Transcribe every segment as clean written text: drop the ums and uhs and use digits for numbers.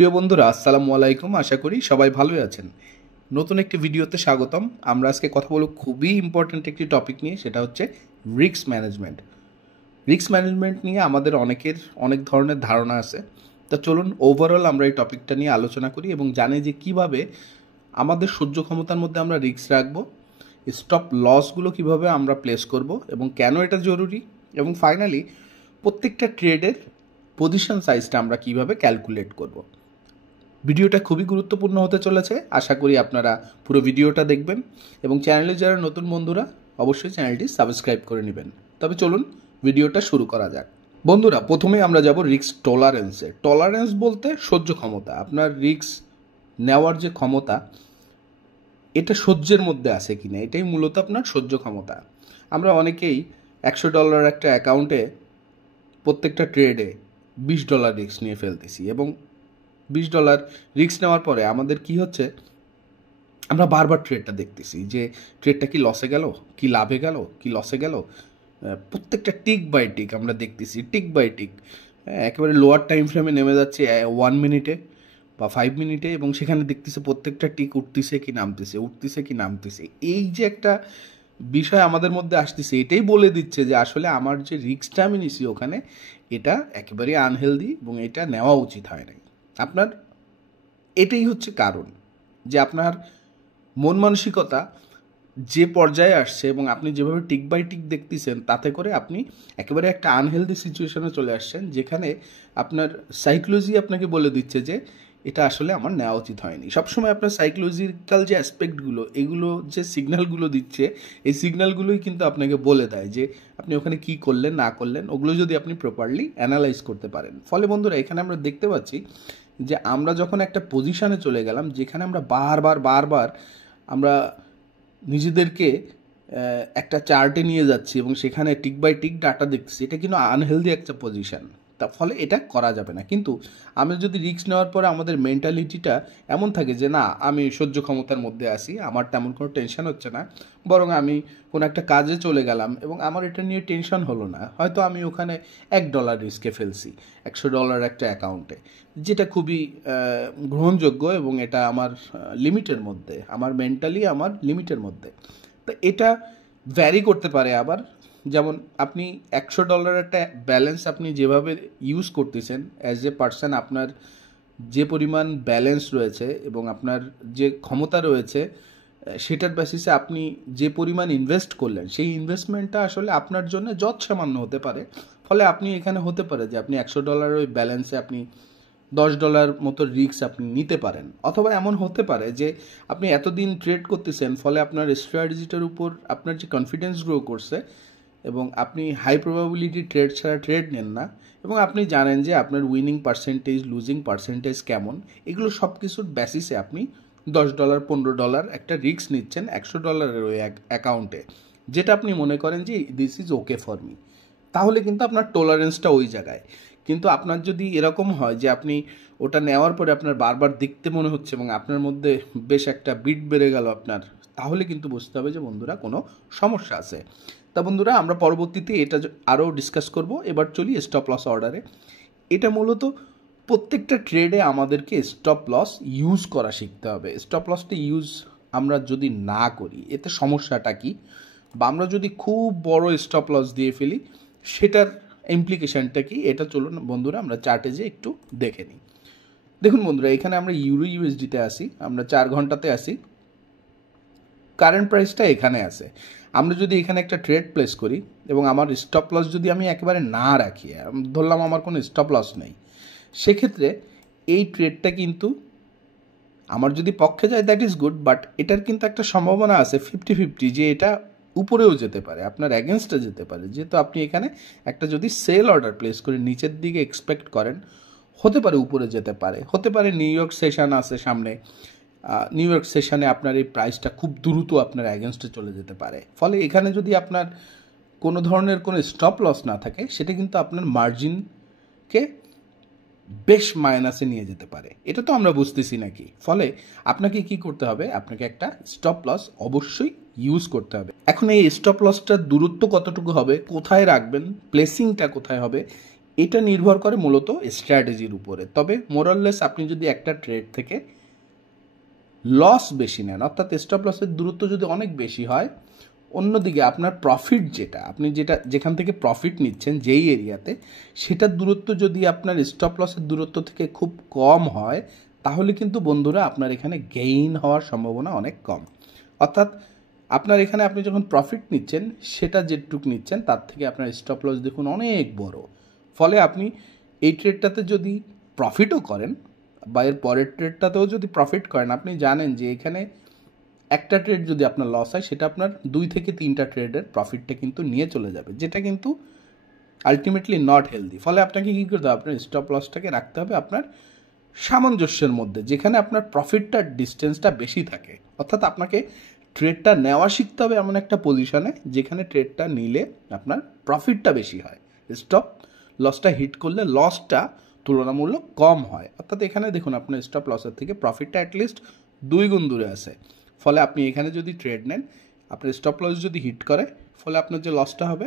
প্রিয় বন্ধুরা, আসসালামু আলাইকুম। আশা করি সবাই ভালোই আছেন। নতুন একটি ভিডিওতে স্বাগতম। আমরা আজকে কথা বলব খুবই ইম্পর্ট্যান্ট একটি টপিক নিয়ে, সেটা হচ্ছে রিস্ক ম্যানেজমেন্ট। রিস্ক ম্যানেজমেন্ট নিয়ে আমাদের অনেকের অনেক ধরনের ধারণা আছে। তা চলুন ওভারঅল আমরা এই টপিকটা নিয়ে আলোচনা করি এবং জানি যে কিভাবে আমাদের সহ্য ক্ষমতার মধ্যে আমরা রিস্ক রাখবো, স্টপ লসগুলো কিভাবে আমরা প্লেস করব এবং কেন এটা জরুরি, এবং ফাইনালি প্রত্যেকটা ট্রেডের পজিশন সাইজটা আমরা কিভাবে ক্যালকুলেট করব। ভিডিওটা খুবই গুরুত্বপূর্ণ হতে চলেছে। আশা করি আপনারা পুরো ভিডিওটা দেখবেন এবং চ্যানেলে যারা নতুন বন্ধুরা অবশ্যই চ্যানেলটি সাবস্ক্রাইব করে নেবেন। তবে চলুন ভিডিওটা শুরু করা যাক। বন্ধুরা, প্রথমে আমরা যাব রিস্ক টলারেন্সে। টলারেন্স বলতে সহ্য ক্ষমতা, আপনার রিস্ক নেওয়ার যে ক্ষমতা, এটা সহ্যের মধ্যে আছে কিনা, এটাই মূলত আপনার সহ্য ক্ষমতা। আমরা অনেকেই $100 একটা অ্যাকাউন্টে প্রত্যেকটা ট্রেডে $20 রিস্ক নিয়ে ফেলতেছি এবং $20 রিস্ক নেওয়ার পরে আমাদের কি হচ্ছে, আমরা বারবার ট্রেডটা দেখতেছি যে ট্রেডটা কি লসে গেল, কি লাভে গেল, কি লসে গেল। প্রত্যেকটা টিক বাই টিক আমরা দেখতেছি, টিক বাই টিক। একেবারে লোয়ার টাইম ফ্রেমে নেমে যাচ্ছে 1 মিনিটে বা 5 মিনিটে, এবং সেখানে দেখতেছে প্রত্যেকটা টিক উঠতেছে কি নামতেছে, উঠতেছে কি নামতেছে। এই যে একটা বিষয় আমাদের মধ্যে আসতেছে, এটাই বলে দিচ্ছে যে আসলে আমার যে রিস্কটা আমি নিছি ওখানে, এটা একেবারে আনহেলদি এবং এটা নেওয়া উচিত হয় নাই। আপনার এটাই হচ্ছে কারণ যে আপনার মন মানসিকতা যে পর্যায়ে আসছে এবং আপনি যেভাবে টিক বাই টিক দেখতেছেন, তাতে করে আপনি একেবারে একটা আনহেলদি সিচুয়েশনে চলে আসছেন, যেখানে আপনার সাইকোলজি আপনাকে বলে দিচ্ছে যে এটা আসলে আমার নেওয়া উচিত হয়নি। সবসময় আপনার সাইকোলজিক্যাল যে অ্যাসপেক্টগুলো, এগুলো যে সিগন্যালগুলো দিচ্ছে, এই সিগন্যালগুলোই কিন্তু আপনাকে বলে দেয় যে আপনি ওখানে কি করলেন না করলেন, ওগুলো যদি আপনি প্রপারলি অ্যানালাইজ করতে পারেন। ফলে বন্ধুরা, এখানে আমরা দেখতে পাচ্ছি যে আমরা যখন একটা পজিশানে চলে গেলাম যেখানে আমরা বারবার আমরা নিজেদেরকে একটা চার্টে নিয়ে যাচ্ছি এবং সেখানে টিক বাই টিক ডাটা দেখছি, এটা কিন্তু আনহেলদি একটা পজিশান। তার ফলে এটা করা যাবে না। কিন্তু আমরা যদি রিস্ক নেওয়ার পরে আমাদের মেন্টালিটিটা এমন থাকে যে না, আমি সহ্য ক্ষমতার মধ্যে আসি, আমার তেমন কোনো টেনশন হচ্ছে না, বরং আমি কোনো একটা কাজে চলে গেলাম এবং আমার এটা নিয়ে টেনশন হলো না, হয়তো আমি ওখানে $1 রিস্কে ফেলছি $100 একটা অ্যাকাউন্টে, যেটা খুবই গ্রহণযোগ্য এবং এটা আমার লিমিটের মধ্যে, আমার মেন্টালি আমার লিমিটের মধ্যে। তো এটা ভ্যারি করতে পারে আবার। যেমন আপনি $100 একটা ব্যালেন্স আপনি যেভাবে ইউজ করতেছেন অ্যাজ এ পার্সন, আপনার যে পরিমাণ ব্যালেন্স রয়েছে এবং আপনার যে ক্ষমতা রয়েছে, সেটার বেসিসে আপনি যে পরিমাণ ইনভেস্ট করলেন, সেই ইনভেস্টমেন্টটা আসলে আপনার জন্য যৎসামান্য হতে পারে। ফলে আপনি এখানে হতে পারে যে আপনি $100 ওই ব্যালেন্সে আপনি $10 মতো রিস্ক আপনি নিতে পারেন। অথবা এমন হতে পারে যে আপনি এতদিন ট্রেড করতেছেন, ফলে আপনার স্ট্র্যাটেজিটার উপর আপনার যে কনফিডেন্স গ্রো করছে এবং আপনি হাই প্রবাবিলিটি ট্রেড ছাড়া ট্রেড নেন না, এবং আপনি জানেন যে আপনার উইনিং পার্সেন্টেজ, লুজিং পার্সেন্টেজ কেমন, এগুলো সব কিছুর বেসিসে আপনি $10 $15 একটা রিস্ক নিচ্ছেন $100 ওই অ্যাকাউন্টে, যেটা আপনি মনে করেন যে this is okay for me. তাহলে কিন্তু আপনার টলারেন্সটা ওই জায়গায়। কিন্তু আপনার যদি এরকম হয় যে আপনি ওটা নেওয়ার পরে আপনার বারবার দেখতে মনে হচ্ছে এবং আপনার মধ্যে বেশ একটা বিট বেড়ে গেল আপনার, তাহলে কিন্তু বুঝতে হবে যে বন্ধুরা কোনো সমস্যা আছে। তা বন্ধুরা, আমরা পরবর্তীতে এটা আরও ডিসকাস করব। এবার চলি স্টপ লস অর্ডারে। এটা মূলত প্রত্যেকটা ট্রেডে আমাদেরকে স্টপ লস ইউজ করা শিখতে হবে। স্টপ লসটা ইউজ আমরা যদি না করি, এতে সমস্যাটা কি, বা আমরা যদি খুব বড় স্টপ লস দিয়ে ফেলি, সেটার ইমপ্লিকেশানটা কি, এটা চলুন বন্ধুরা আমরা চার্টে যে একটু দেখে নিই। দেখুন বন্ধুরা, এখানে আমরা ইউরো ইউএসডিতে আসি, আমরা 4 ঘন্টাতে আসি, কারেন্ট প্রাইসটা এখানে আছে। আমরা যদি এখানে একটা ট্রেড প্লেস করি এবং আমার স্টপ লস যদি আমি একেবারে না রাখি, ধরলাম আমার কোনো স্টপ লস নেই, সেক্ষেত্রে এই ট্রেডটা কিন্তু আমার যদি পক্ষে যায় দ্যাট ইজ গুড, বাট এটার কিন্তু একটা সম্ভাবনা আছে 50-50 যে এটা উপরেও যেতে পারে, আপনার অ্যাগেনস্টে যেতে পারে। যেহেতু আপনি এখানে একটা যদি সেল অর্ডার প্লেস করে নিচের দিকে এক্সপেক্ট করেন, হতে পারে উপরে যেতে পারে, হতে পারে নিউ ইয়র্ক সেশন আছে সামনে, নিউ ইয়র্ক সেশনে আপনার এই প্রাইসটা খুব দ্রুত আপনার অ্যাগেনস্টে চলে যেতে পারে। ফলে এখানে যদি আপনার কোনো ধরনের কোনো স্টপ লস না থাকে, সেটা কিন্তু আপনার মার্জিনকে বেশ মাইনাসে নিয়ে যেতে পারে। এটা তো আমরা বুঝতেছি নাকি। ফলে আপনাকে কি করতে হবে, আপনাকে একটা স্টপ লস অবশ্যই ইউজ করতে হবে। এখন এই স্টপ লসটার দূরত্ব কতটুকু হবে, কোথায় রাখবেন, প্লেসিংটা কোথায় হবে, এটা নির্ভর করে মূলত স্ট্র্যাটেজির উপরে। তবে মোরাললেস আপনি যদি একটা ট্রেড থেকে লস বেশি নেন, অর্থাৎ স্টপ লসের দূরত্ব যদি অনেক বেশি হয়, অন্যদিকে আপনার প্রফিট আপনি যেখান থেকে প্রফিট নিচ্ছেন যেই এরিয়াতে, সেটার দূরত্ব যদি আপনার স্টপ লসের দূরত্ব থেকে খুব কম হয়, তাহলে কিন্তু বন্ধুরা আপনার এখানে গেইন হওয়ার সম্ভাবনা অনেক কম। অর্থাৎ আপনার এখানে আপনি যখন প্রফিট নিচ্ছেন, সেটা যেটুক নিচ্ছেন তার থেকে আপনার স্টপ লস দেখুন অনেক বড়। ফলে আপনি এই ট্রেডটাতে যদি প্রফিটও করেন বা এর পরের ট্রেডটাতেও যদি প্রফিট করেন, আপনি জানেন যে এখানে একটা ট্রেড যদি আপনার লস হয়, সেটা আপনার 2 থেকে 3টা ট্রেডের প্রফিটটা কিন্তু নিয়ে চলে যাবে, যেটা কিন্তু আলটিমেটলি নট হেলদি। ফলে আপনাকে কী করতে হবে, আপনার স্টপ লসটাকে রাখতে হবে আপনার সামঞ্জস্যের মধ্যে, যেখানে আপনার প্রফিটটার ডিস্টেন্সটা বেশি থাকে। অর্থাৎ আপনাকে ট্রেডটা নেওয়া শিখতে হবে এমন একটা পজিশনে যেখানে ট্রেডটা নিলে আপনার প্রফিটটা বেশি হয়, স্টপ লসটা হিট করলে লসটা তুলনামূলক কম হয়। অর্থাৎ এখানে দেখুন আপনার স্টপ লসের থেকে প্রফিটটা অ্যাটলিস্ট 2 গুণ দূরে আছে। ফলে আপনি এখানে যদি ট্রেড নেন, আপনার স্টপ লস যদি হিট করে, ফলে আপনার যে লসটা হবে,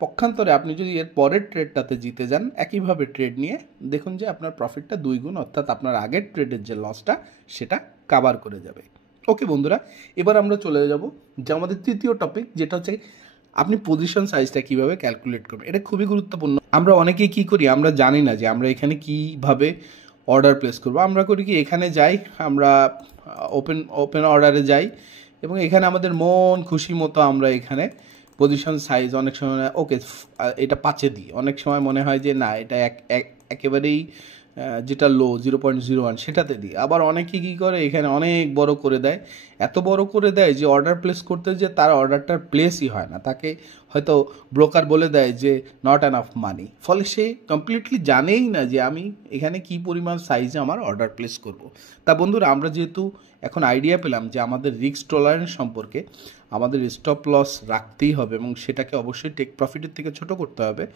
পক্ষান্তরে আপনি যদি এর পরের ট্রেডটাতে জিতে যান একইভাবে ট্রেড নিয়ে, দেখুন যে আপনার প্রফিটটা 2 গুণ, অর্থাৎ আপনার আগের ট্রেডের যে লসটা সেটা কাভার করে যাবে। ওকে বন্ধুরা, এবার আমরা চলে যাব যে আমাদের তৃতীয় টপিক, যেটা হচ্ছে আপনি পজিশন সাইজটা কীভাবে ক্যালকুলেট করবেন। এটা খুবই গুরুত্বপূর্ণ। আমরা অনেকেই কী করি, আমরা জানি না যে আমরা এখানে কীভাবে অর্ডার প্লেস করবো। আমরা করি কি, এখানে যাই, আমরা ওপেন অর্ডারে যাই এবং এখানে আমাদের মন খুশি মতো আমরা এখানে পজিশন সাইজ অনেক সময় ওকে এটা 5-এ দিই, অনেক সময় মনে হয় যে না এটা একেবারেই যেটা লো 0.01 সেটাতে দিই। আবার অনেকে কী করে, এখানে অনেক বড় করে দেয়, এত বড় করে দেয় যে অর্ডার প্লেস করতে যে তার অর্ডারটার প্লেসই হয় না, তাকে হয়তো ব্রোকার বলে দেয় যে নট অ্যানাফ মানি। ফলে সে কমপ্লিটলি জানেই না যে আমি এখানে কি পরিমাণ সাইজে আমার অর্ডার প্লেস করব। তা বন্ধুরা, আমরা যেহেতু এখন আইডিয়া পেলাম যে আমাদের রিস্ক টলারেন্স সম্পর্কে, আমাদের স্টপ লস রাখতেই হবে এবং সেটাকে অবশ্যই টেক প্রফিটের থেকে ছোট করতে হবে,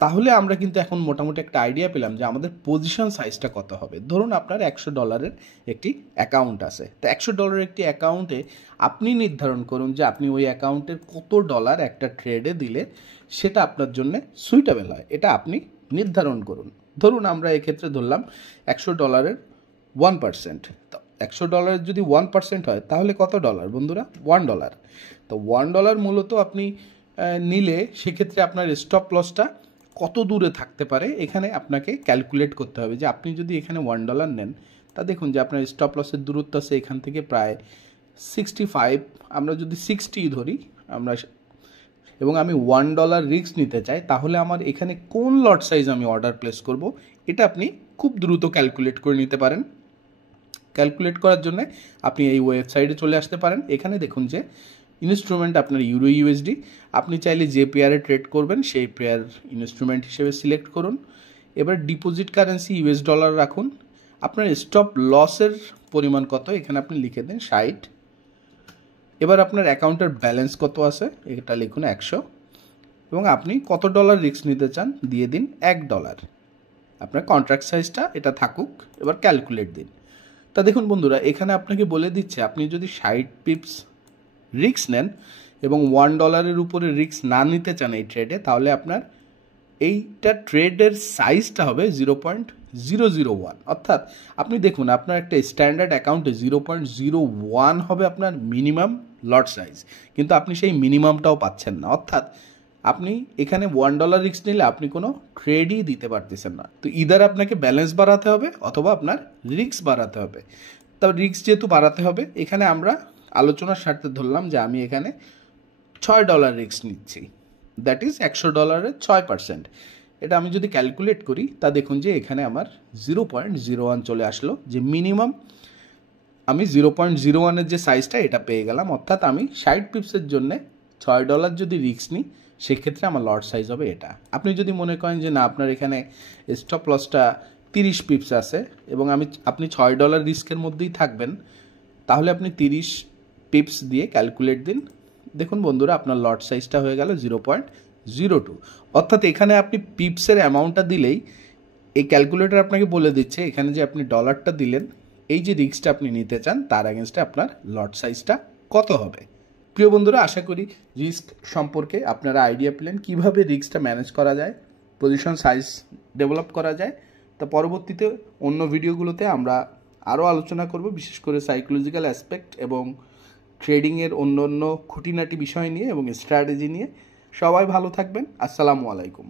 তাহলে আমরা কিন্তু এখন মোটামুটি একটা আইডিয়া পেলাম যে আমাদের পজিশন সাইজটা কত হবে। ধরুন আপনার $100 একটি অ্যাকাউন্ট আছে, তো $100 একটি অ্যাকাউন্টে আপনি নির্ধারণ করুন যে আপনি ওই অ্যাকাউন্টের কত ডলার একটা ট্রেডে দিলে সেটা আপনার জন্য সুইটেবল হয়, এটা আপনি নির্ধারণ করুন। ধরুন আমরা এক্ষেত্রে ধরলাম $100 1%। তো $100 যদি 1% হয় তাহলে কত ডলার বন্ধুরা? $1। তো $1 মূলত আপনি নিলে সেক্ষেত্রে আপনার স্টপ লসটা কত দূরে থাকতে পারে এখানে আপনাকে ক্যালকুলেট করতে হবে। যে আপনি যদি এখানে $1 নেন, তা দেখুন যে আপনার স্টপ লসের দূরত্ব আছে এখান থেকে প্রায় 65, আমরা যদি 60 ধরি আমরা, এবং আমি $1 রিস্ক নিতে চাই, তাহলে আমার এখানে কোন লট সাইজ আমি অর্ডার প্লেস করব, এটা আপনি খুব দ্রুত ক্যালকুলেট করে নিতে পারেন। ক্যালকুলেট করার জন্য আপনি এই ওয়েবসাইটে চলে আসতে পারেন। এখানে দেখুন যে ইনস্ট্রুমেন্ট আপনার ইউরো ইউএসডি, আপনি চাইলে যে পেয়ারে ট্রেড করবেন সেই পেয়ার ইনস্ট্রুমেন্ট হিসেবে সিলেক্ট করুন। এবার ডিপোজিট কারেন্সি US ডলার রাখুন। আপনার স্টপ লসের পরিমাণ কত এখানে আপনি লিখে দিন 60। এবার আপনার অ্যাকাউন্টের ব্যালেন্স কত আছে এটা লিখুন 100, এবং আপনি কত ডলার রিস্ক নিতে চান দিয়ে দিন $1। আপনার কন্ট্রাক্ট সাইজটা এটা থাকুক, এবার ক্যালকুলেট দিন। তা দেখুন বন্ধুরা, এখানে আপনাকে বলে দিচ্ছে আপনি যদি 60 পিপস রিস্ক নেন এবং $1 উপরে রিস্ক না নিতে চান এই ট্রেডে, তাহলে আপনার এইটা ট্রেডের সাইজটা হবে 0.001। অর্থাৎ আপনি দেখুন আপনার একটা স্ট্যান্ডার্ড অ্যাকাউন্টে 0.01 হবে আপনার মিনিমাম লট সাইজ, কিন্তু আপনি সেই মিনিমামটাও পাচ্ছেন না। অর্থাৎ আপনি এখানে $1 রিস্ক নিলে আপনি কোনো ট্রেডই দিতে পারতেছেন না। তো ইদার আপনাকে ব্যালেন্স বাড়াতে হবে অথবা আপনার রিস্ক বাড়াতে হবে। তবে রিস্ক যেহেতু বাড়াতে হবে, এখানে আমরা আলোচনার স্বার্থে ধরলাম যে আমি এখানে $6 রিস্ক নিচ্ছি, দ্যাট ইজ $100 6%। এটা আমি যদি ক্যালকুলেট করি তা দেখুন যে এখানে আমার 0.01 চলে আসলো, যে মিনিমাম আমি 0.01-এর যে সাইজটা এটা পেয়ে গেলাম। অর্থাৎ আমি 60 পিপসের জন্য $6 যদি রিস্ক নিই সেক্ষেত্রে আমার লট সাইজ হবে এটা। আপনি যদি মনে করেন যে না আপনার এখানে স্টপ লসটা 30 পিপস আছে এবং আপনি $6 রিস্কের মধ্যেই থাকবেন, তাহলে আপনি 30 পিপস দিয়ে ক্যালকুলেট দিন। দেখুন বন্ধুরা, আপনার লট সাইজটা হয়ে গেল 0.02। অর্থাৎ এখানে আপনি পিপসের অ্যামাউন্টটা দিলেই এই ক্যালকুলেটর আপনাকে বলে দিচ্ছে এখানে যে আপনি ডলারটা দিলেন, এই যে রিস্কটা আপনি নিতে চান তার এগেনস্টে আপনার লট সাইজটা কত হবে। প্রিয় বন্ধুরা, আশা করি রিস্ক সম্পর্কে আপনারা আইডিয়া পেলেন, কীভাবে রিস্কটা ম্যানেজ করা যায়। পজিশন সাইজ ডেভেলপ করা যায়। তো পরবর্তীতে অন্য ভিডিওগুলোতে আমরা আরও আলোচনা করব, বিশেষ করে সাইকোলজিক্যাল অ্যাসপেক্ট এবং ট্রেডিংয়ের অন্য অন্য খুঁটিনাটি বিষয় নিয়ে এবং স্ট্র্যাটেজি নিয়ে। সবাই ভালো থাকবেন। আসসালামু আলাইকুম।